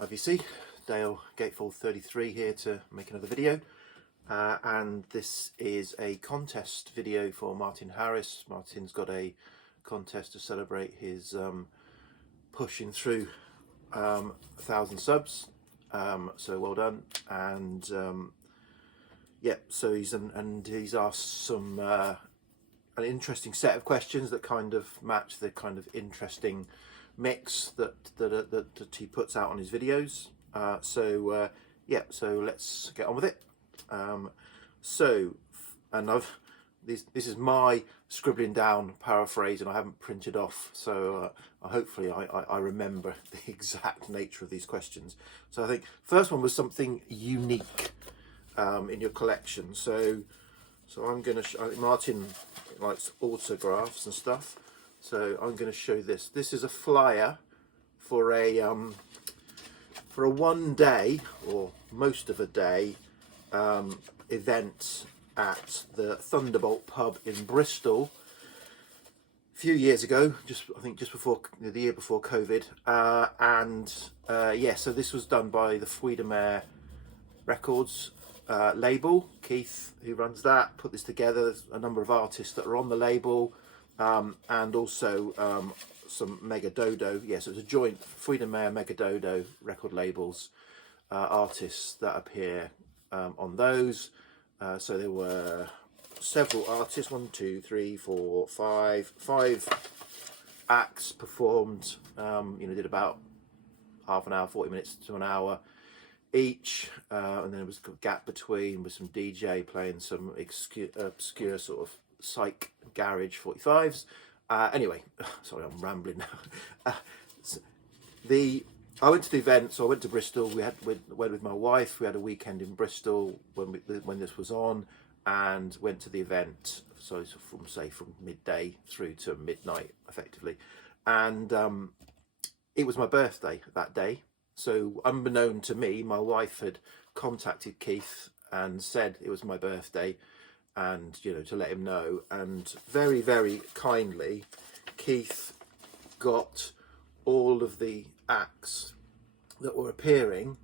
IVC, Dale Gatefold 33 here to make another video, and this is a contest video for Martin Harris. Martin's got a contest to celebrate his pushing through 1,000 subs, so well done. And yeah, so he's asked some an interesting set of questions that kind of match the kind of interesting mix that he puts out on his videos. Yeah, so let's get on with it. This is my scribbling down paraphrase, and I haven't printed off, so hopefully I remember the exact nature of these questions. So I think first one was something unique in your collection. So I'm going to Martin likes autographs and stuff, so I'm going to show this. This is a flyer for a 1 day or most of a day event at the Thunderbolt pub in Bristol a few years ago, I think just before the year before COVID, yeah, so this was done by the Fwiedemare Records label. Keith, who runs that, put this together. There's a number of artists that are on the label, and also some Megadodo. Yes, it was a joint Fwiedemare Megadodo record labels, artists that appear on those. So there were several artists, 1, 2, 3, 4, 5 acts performed. Did about half an hour, 40 minutes to an hour each, and then there was a gap between with some DJ playing some obscure sort of psych garage 45s. Anyway, sorry, I'm rambling now. I went to the event, so I went to Bristol. Went with my wife. We had a weekend in Bristol when this was on, and went to the event. So from midday through to midnight, effectively, and it was my birthday that day. So unbeknown to me, my wife had contacted Keith and said it was my birthday, and to let him know. And very, very kindly, Keith got all of the acts that were appearing,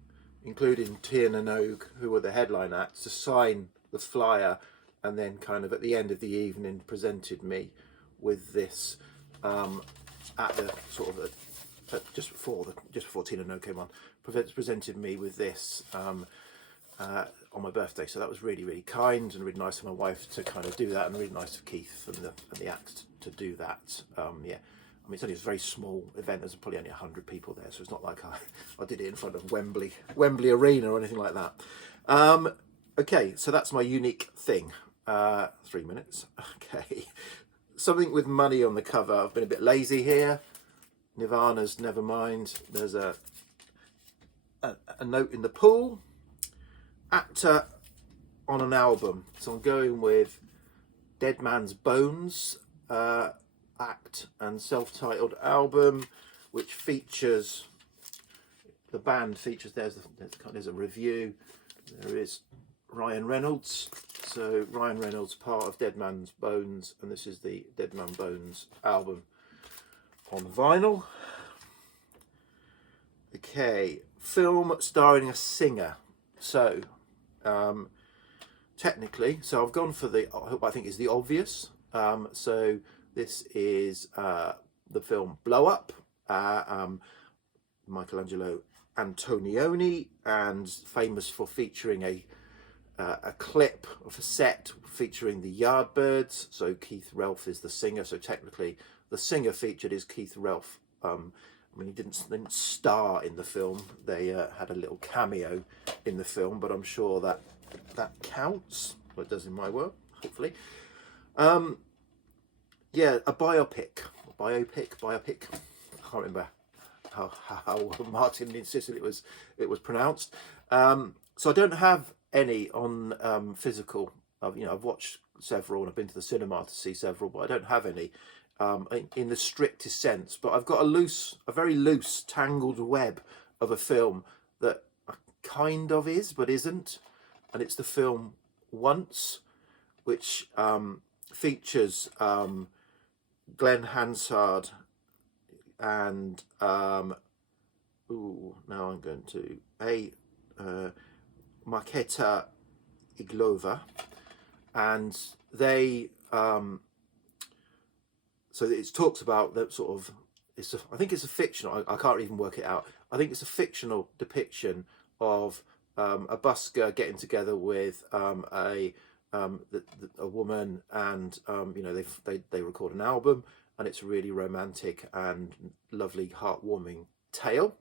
including Tir na Nog, who were the headline acts, to sign the flyer, and then kind of at the end of the evening presented me with this at the sort of just before Tir na Nog came on, presented me with this on my birthday. So that was really, really kind and really nice of my wife to kind of do that, and really nice of Keith and the acts to do that. Yeah, I mean, it's only a very small event. There's probably only 100 people there, so it's not like I did it in front of Wembley Arena or anything like that. Okay, so that's my unique thing. 3 minutes. Okay, something with money on the cover. I've been a bit lazy here. Nirvana's Nevermind. There's a note in the pool. Actor on an album. So I'm going with Dead Man's Bones act and self-titled album, which features the band features. There's a review. There is Ryan Reynolds. So Ryan Reynolds, part of Dead Man's Bones, and this is the Dead Man Bones album on vinyl. Okay, film starring a singer. So technically, so I've gone for what I think is the obvious. So this is the film Blow Up, Michelangelo Antonioni, and famous for featuring a clip of a set featuring the Yardbirds. So Keith Relf is the singer. So technically, the singer featured is Keith Relf. I mean, he didn't star in the film. They had a little cameo in the film, but I'm sure that counts. Well, it does in my world, hopefully. Yeah, a biopic. I can't remember how Martin insisted it was pronounced. So I don't have any on physical. I've watched several, and I've been to the cinema to see several, but I don't have any in the strictest sense. But I've got a very loose, tangled web of a film that kind of is, but isn't, and it's the film Once, which features Glenn Hansard and now I'm going to Markéta Irglová, and they so it talks about that sort of, I think it's a fictional, I can't even work it out, I think it's a fictional depiction of a busker getting together with a woman, and you know, they record an album, and it's a really romantic and lovely, heartwarming tale.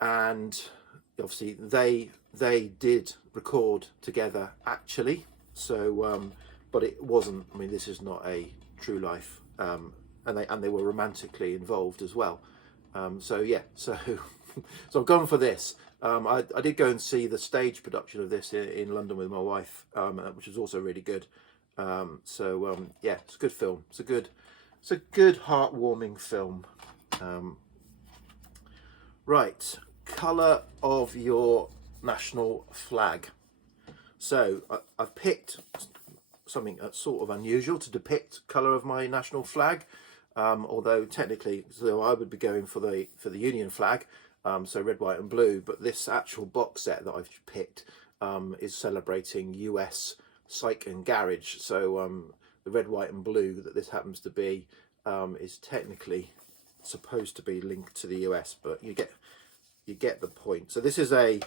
And obviously they did record together actually, so but it wasn't, I mean, this is not a true life, and they were romantically involved as well. So yeah, so so I've gone for this. I did go and see the stage production of this in London with my wife, which was also really good. So yeah, it's a good film. It's a good heartwarming film. Right, colour of your national flag. So I've picked something that's sort of unusual to depict colour of my national flag, although technically, so I would be going for the Union flag, so red, white and blue, but this actual box set that I've picked is celebrating US Psych and Garage. So the red, white and blue that this happens to be is technically supposed to be linked to the US, but you get the point. So this is I'm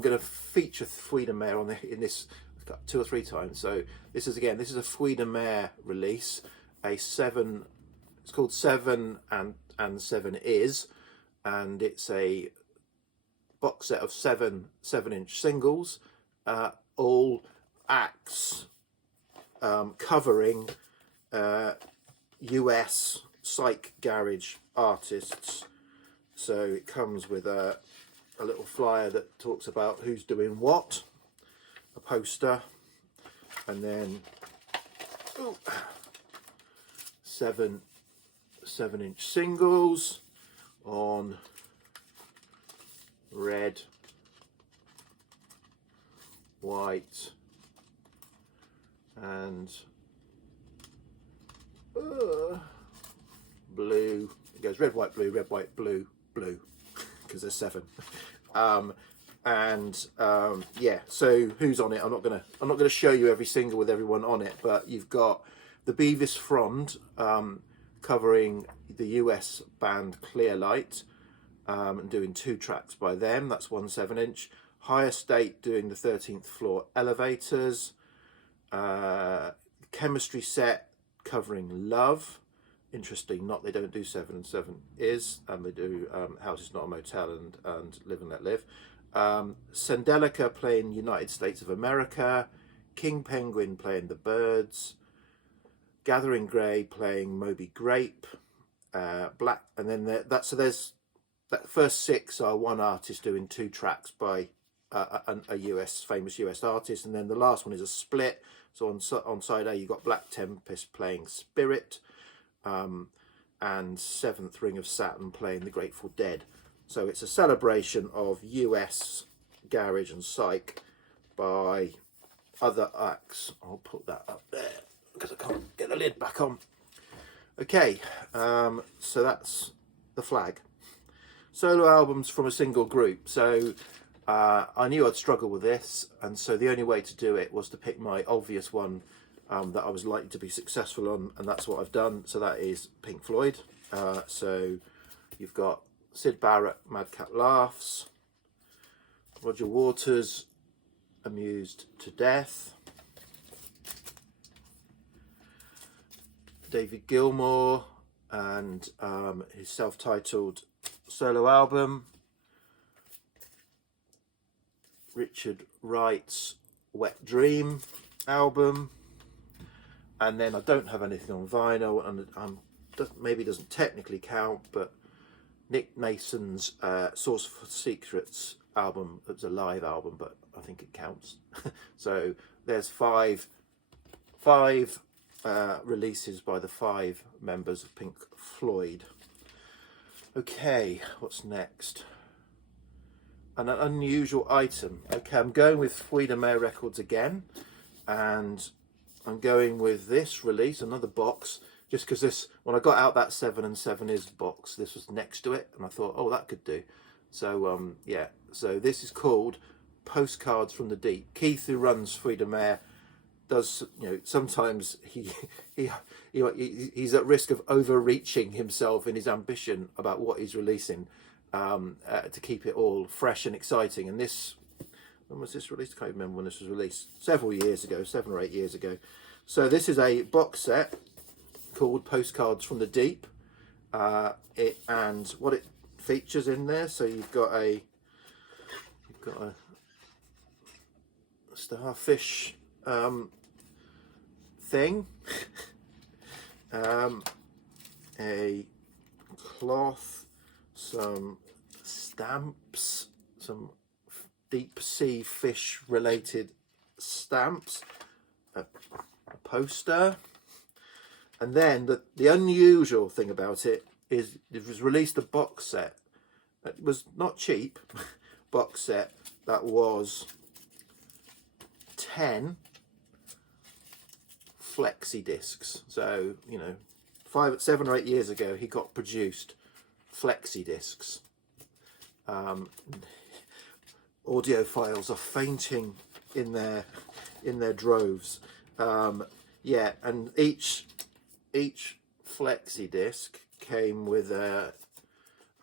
going to feature Fouida Mare in this 2 or 3 times. So this is a Fouida Mare release, it's called 7 and 7 Is, and it's a box set of 7 7-inch singles, all acts covering US Psych Garage artists. So it comes with a little flyer that talks about who's doing what, a poster, and then 7 7-inch singles on red, white and blue. It goes red, white, blue, red, white, blue, blue, because there's 7. Yeah, so who's on it? I'm not gonna show you every single with everyone on it, but you've got the Beavis Frond covering the US band Clearlight, and doing 2 tracks by them. That's 1 7-inch. Higher State doing the 13th Floor Elevators. Chemistry Set covering Love. Interesting, they don't do 7 and 7 Is, and they do House Is Not a Motel and Live and Let Live. Sandelica playing United States of America. King Penguin playing The Byrds. Gathering Grey playing Moby Grape. Black, and then there's that first 6 are one artist doing 2 tracks by a famous US artist, and then the last one is a split. So on side A you've got Black Tempest playing Spirit, and 7th Ring of Saturn playing The Grateful Dead. So it's a celebration of US garage and psych by other acts. I'll put that up there because I can't get the lid back on. Okay, so that's the flag. Solo albums from a single group. So I knew I'd struggle with this, and so the only way to do it was to pick my obvious one that I was likely to be successful on, and that's what I've done. So that is Pink Floyd. So you've got Syd Barrett, Madcap Laughs, Roger Waters, Amused to Death, David Gilmour and his self-titled solo album, Richard Wright's Wet Dream album, and then I don't have anything on vinyl, and maybe doesn't technically count, but Nick Nason's Source for Secrets album. It's a live album, but I think it counts. So there's five releases by the 5 members of Pink Floyd. Okay, what's next? An unusual item. Okay, I'm going with Fouida Mare Records again, and I'm going with this release, another box. just because this, when I got out that 7 and 7 is box, this was next to it, and I thought, oh, that could do. So yeah, so this is called Postcards from the Deep. Keith, who runs Freedom Air, does, you know, sometimes he's at risk of overreaching himself in his ambition about what he's releasing, to keep it all fresh and exciting. And this, when was this released? I can't remember when this was released. Several years ago, 7 or 8 years ago. So this is a box set called Postcards from the Deep. And what it features in there, so you've got a starfish thing, a cloth, some stamps, some deep sea fish related stamps, a poster, and then the unusual thing about it is it was released a box set. It was not cheap. Box set that was 10 flexi discs. So, you know, 7 or 8 years ago he got produced flexi discs. Audiophiles are fainting in their droves. Yeah, and each flexi disc came with a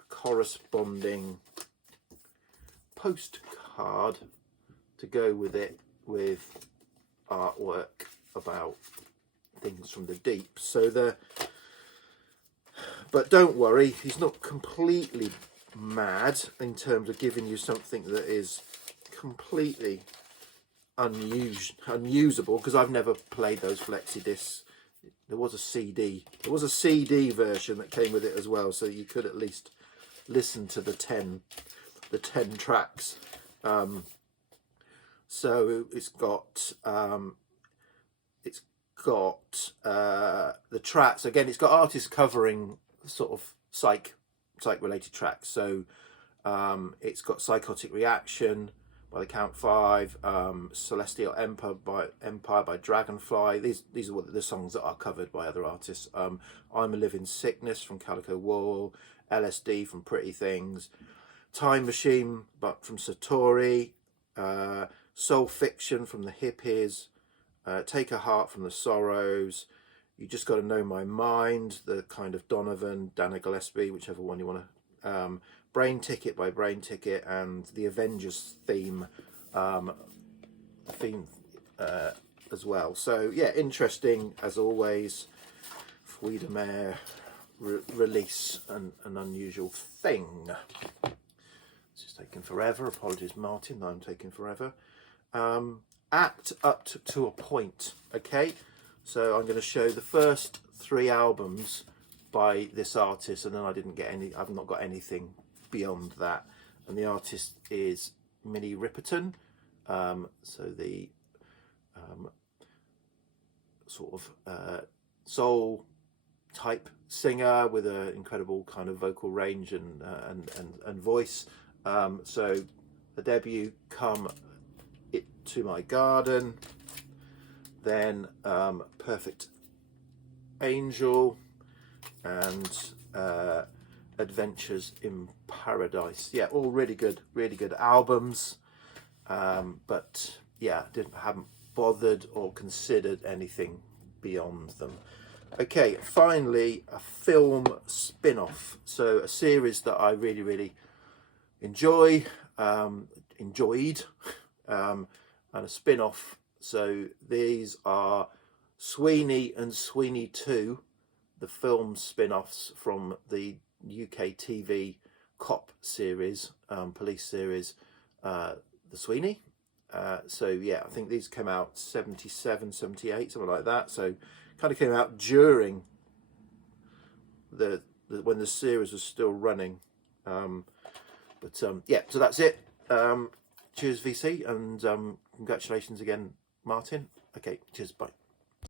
corresponding postcard to go with it, with artwork about things from the deep. So but don't worry, he's not completely mad in terms of giving you something that is completely unusable, because I've never played those flexi discs. There was a CD version that came with it as well, so you could at least listen to the 10 tracks. So it's got the tracks again. It's got artists covering sort of psych related tracks. So it's got Psychotic Reaction by the Count 5, Celestial Empire by Dragonfly. These are the songs that are covered by other artists. I'm a Living Sickness from Calico Wall, LSD from Pretty Things, Time Machine but from Satori, Soul Fiction from the Hippies, Take a Heart from the Sorrows, You Just Gotta Know My Mind, the kind of Donovan, Dana Gillespie, whichever one you want to, Brain Ticket by Brain Ticket, and the Avengers theme as well. So yeah, interesting as always. Freedom Air release an unusual thing. This is taking forever. Apologies, Martin, I'm taking forever. Act up to a point. Okay, so I'm going to show the first 3 albums by this artist, and then I've not got anything beyond that. And the artist is Minnie Riperton. So the sort of soul type singer with an incredible kind of vocal range and voice. So the debut, Come It to My Garden, then Perfect Angel, and Adventures in Paradise. Yeah, all really good albums. But yeah, haven't bothered or considered anything beyond them. Okay, finally, a film spin-off. So a series that I really enjoyed, and a spin-off. So these are Sweeney and Sweeney 2, the film spin-offs from the UK TV cop series, police series, the Sweeney. So yeah, I think these came out 77, 78, something like that. So kind of came out during when the series was still running. Yeah, so that's it. Cheers, VC, and congratulations again, Martin. Okay, cheers, bye.